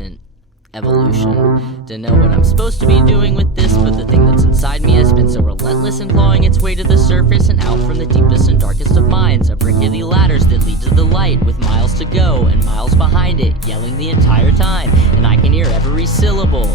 mutant evolution. Don't know what I'm supposed to be doing with this, but the thing that's inside me has been so relentless in clawing its way to the surface and out from the deepest and darkest of minds, of rickety ladders that lead to the light, with miles to go and miles behind it, yelling the entire time, and I can hear every syllable.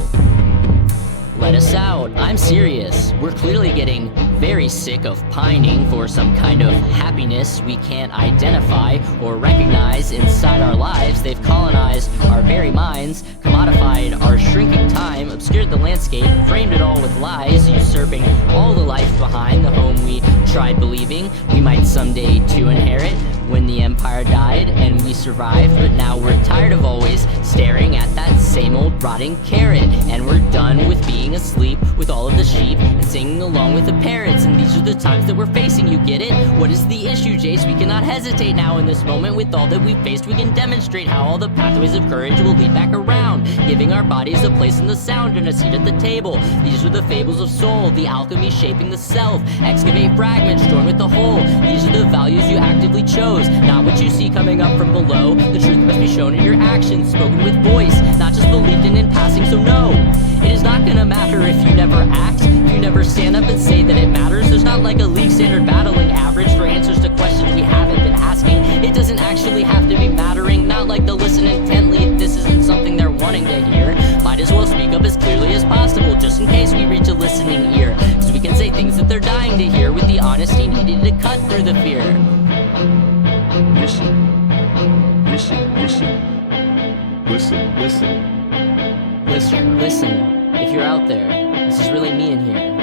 Let us out, I'm serious. We're clearly getting very sick of pining for some kind of happiness we can't identify or recognize inside our lives. They've colonized our very minds, commodified our shrinking time, obscured the landscape, framed it all with lies, usurping all the life behind the home we tried believing we might someday to inherit. When the empire died and we survived, but now we're tired of always staring at that same old rotting carrot, and we're done with being asleep with all of the sheep and singing along with the parrots. And these are the times that we're facing, you get it? What is the issue, Jace? We cannot hesitate now in this moment. With all that we've faced, we can demonstrate how all the pathways of courage will lead back around, giving our bodies a place in the sound and a seat at the table. These are the fables of soul, the alchemy shaping the self. Excavate fragments, join with the whole. These are the values you actively chose, not what you see coming up from below. The truth must be shown in your actions, spoken with voice, not just believed in passing. So no, it is not gonna matter if you never act, if you never stand up and say that it matters. There's not like a league standard battling average for answers to questions we haven't been asking. It doesn't actually have to be mattering, not like they'll listen intently if this isn't something they're wanting to hear. Might as well speak up as clearly as possible, just in case we reach a listening ear, cause we can say things that they're dying to hear with the honesty needed to cut through the fear. Listen, listen, listen, listen, listen. Listen, if you're out there, this is really me in here.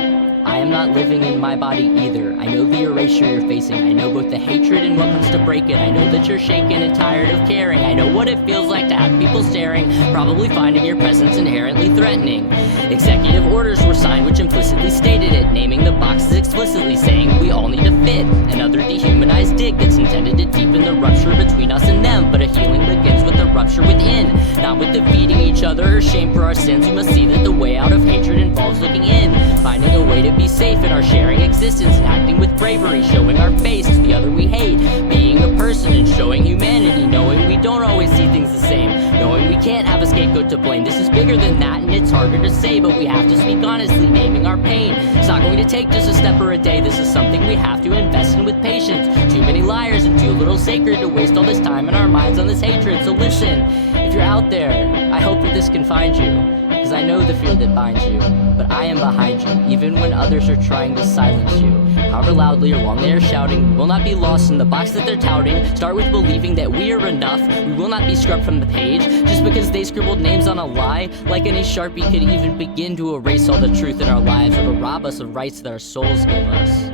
I am not living in my body either. I know the erasure you're facing. I know both the hatred and what comes to break it. I know that you're shaken and tired of caring. I know what it feels like to have people staring, probably finding your presence inherently threatening. Executive orders were signed which implicitly stated it, naming the boxes explicitly, saying we all need to fit. Another dehumanized dig that's intended to deepen the rupture between us and them, but a healing begins with the rupture within, not with defeating each other or shame for our sins. We must see that the way out of hatred involves looking in, finding a way to be safe in our sharing existence and acting with bravery, showing our face to the other we hate, being a person and showing humanity, knowing we don't always see things the same, knowing we can't have a scapegoat to blame. This is bigger than that and it's harder to say, but we have to speak honestly, naming our pain. It's not going to take just a step or a day. This is something we have to invest in with patience. Too many liars and too little sacred to waste all this time in our minds on this hatred. So listen, if you're out there, I hope that this can find you, because I know the fear that binds you, but I am behind you, even when others are trying to silence you. However loudly or long they are shouting, we will not be lost in the box that they're touting. Start with believing that we are enough. We will not be scrubbed from the page just because they scribbled names on a lie. Like any Sharpie could even begin to erase all the truth in our lives or to rob us of rights that our souls give us.